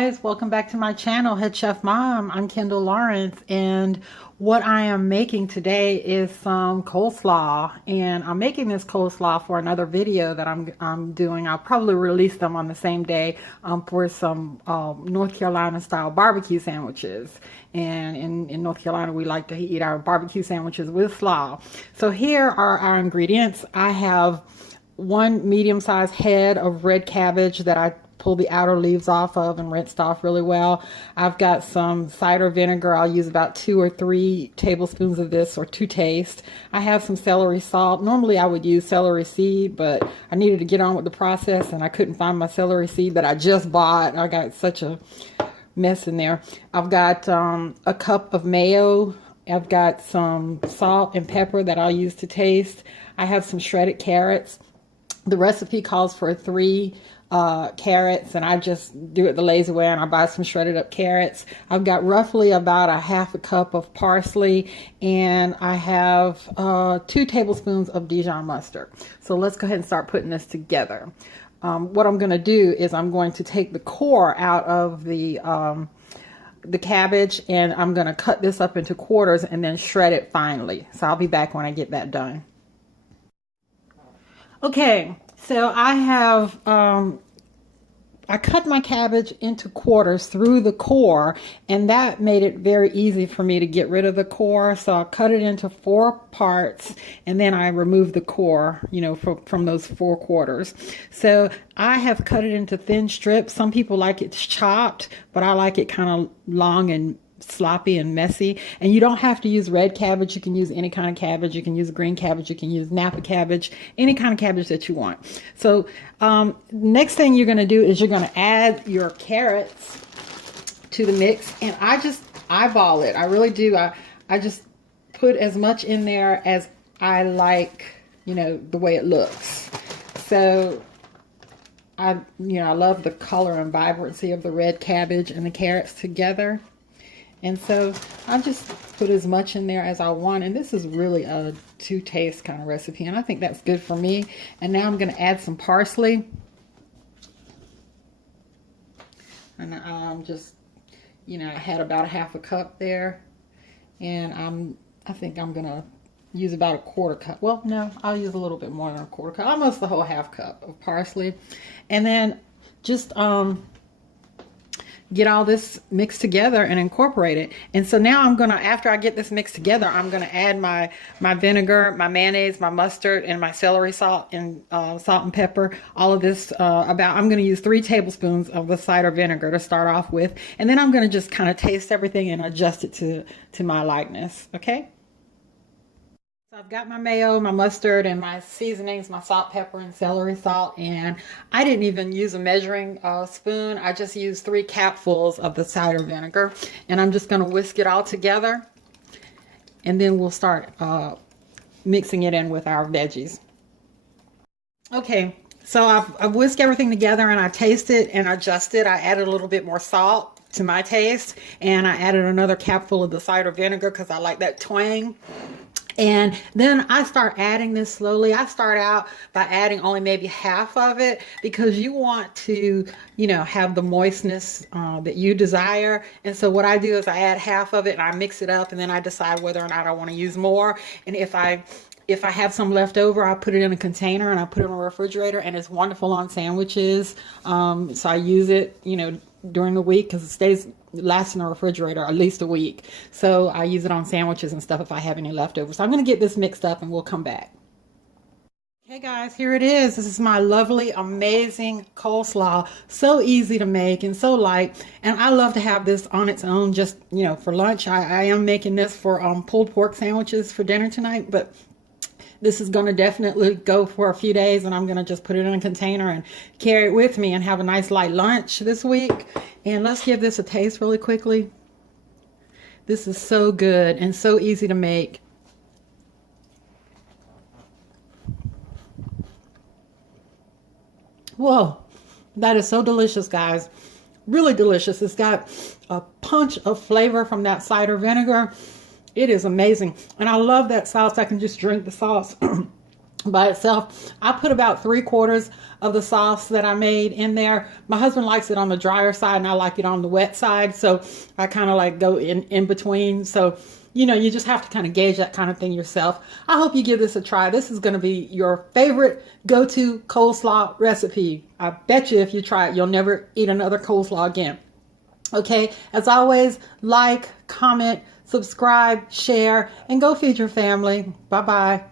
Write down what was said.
guys, welcome back to my channel, Head Chef Mom. I'm Kendall Lawrence, and what I am making today is some coleslaw, and I'm making this coleslaw for another video that I'm doing. I'll probably release them on the same day for some North Carolina style barbecue sandwiches. And in North Carolina, we like to eat our barbecue sandwiches with slaw. So here are our ingredients. I have one medium-sized head of red cabbage that I pulled the outer leaves off of and rinsed off really well. I've got some cider vinegar. I'll use about 2 or 3 tablespoons of this, or to taste. I have some celery salt. Normally I would use celery seed, but I needed to get on with the process and I couldn't find my celery seed that I just bought. I got such a mess in there. I've got a cup of mayo. I've got some salt and pepper that I'll use to taste. I have some shredded carrots. The recipe calls for 3 carrots, and I just do it the lazy way and I buy some shredded up carrots. I've got roughly about a half a cup of parsley, and I have 2 tablespoons of Dijon mustard. So let's go ahead and start putting this together. What I'm going to do is I'm going to take the core out of the cabbage, and I'm going to cut this up into quarters and then shred it finely. So I'll be back when I get that done. Okay, so I have, I cut my cabbage into quarters through the core, and that made it very easy for me to get rid of the core. So I cut it into 4 parts, and then I removed the core, you know, from those 4 quarters. So I have cut it into thin strips. Some people like it chopped, but I like it kind of long and sloppy and messy. And you don't have to use red cabbage. You can use any kind of cabbage. You can use green cabbage. You can use Napa cabbage, any kind of cabbage that you want. So next thing you're going to do is you're going to add your carrots to the mix, and I just eyeball it. I really do. I just put as much in there as I like, you know, the way it looks. So I love the color and vibrancy of the red cabbage and the carrots together. And so I just put as much in there as I want. And this is really a to taste kind of recipe, and I think that's good for me. And now I'm going to add some parsley. And I'm just, you know, I had about a half a cup there. And I think I'm going to use about a 1/4 cup. Well, no, I'll use a little bit more than a 1/4 cup. Almost the whole half cup of parsley. And then just get all this mixed together and incorporate it. And so now I'm gonna, after I get this mixed together, I'm gonna add my vinegar, my mayonnaise, my mustard, and my celery salt and salt and pepper. All of this I'm gonna use 3 tablespoons of the cider vinegar to start off with, and then I'm gonna just kind of taste everything and adjust it to my likeness. Okay. So I've got my mayo, my mustard, and my seasonings, my salt, pepper, and celery salt. And I didn't even use a measuring spoon. I just used 3 capfuls of the cider vinegar. And I'm just going to whisk it all together. And then we'll start mixing it in with our veggies. Okay, so I've whisked everything together, and I tasted and adjusted. I added a little bit more salt to my taste. And I added another capful of the cider vinegar because I like that twang. And then I start adding this slowly. I start out by adding only maybe half of it, because you want to, you know, have the moistness that you desire. And so what I do is I add half of it and I mix it up, and then I decide whether or not I want to use more. And if I have some left over, I put it in a container and I put it in a refrigerator, and it's wonderful on sandwiches. So I use it, you know, during the week, because it lasts in the refrigerator at least a week. So I use it on sandwiches and stuff if I have any leftovers. So I'm going to get this mixed up and we'll come back. Hey guys, here it is. This is my lovely, amazing coleslaw. So easy to make and so light. And I love to have this on its own, just, you know, for lunch. I am making this for pulled pork sandwiches for dinner tonight, but this is going to definitely go for a few days, and I'm going to just put it in a container and carry it with me and have a nice light lunch this week. And let's give this a taste really quickly. This is so good and so easy to make. Whoa, that is so delicious, guys. Really delicious. It's got a punch of flavor from that cider vinegar. It is amazing. And I love that sauce. I can just drink the sauce by itself. I put about 3/4 of the sauce that I made in there. My husband likes it on the drier side and I like it on the wet side. So I kind of like go in between. So, you know, you just have to kind of gauge that kind of thing yourself. I hope you give this a try. This is going to be your favorite go-to coleslaw recipe. I bet you if you try it, you'll never eat another coleslaw again. Okay, as always, like, comment, subscribe, share, and go feed your family. Bye-bye.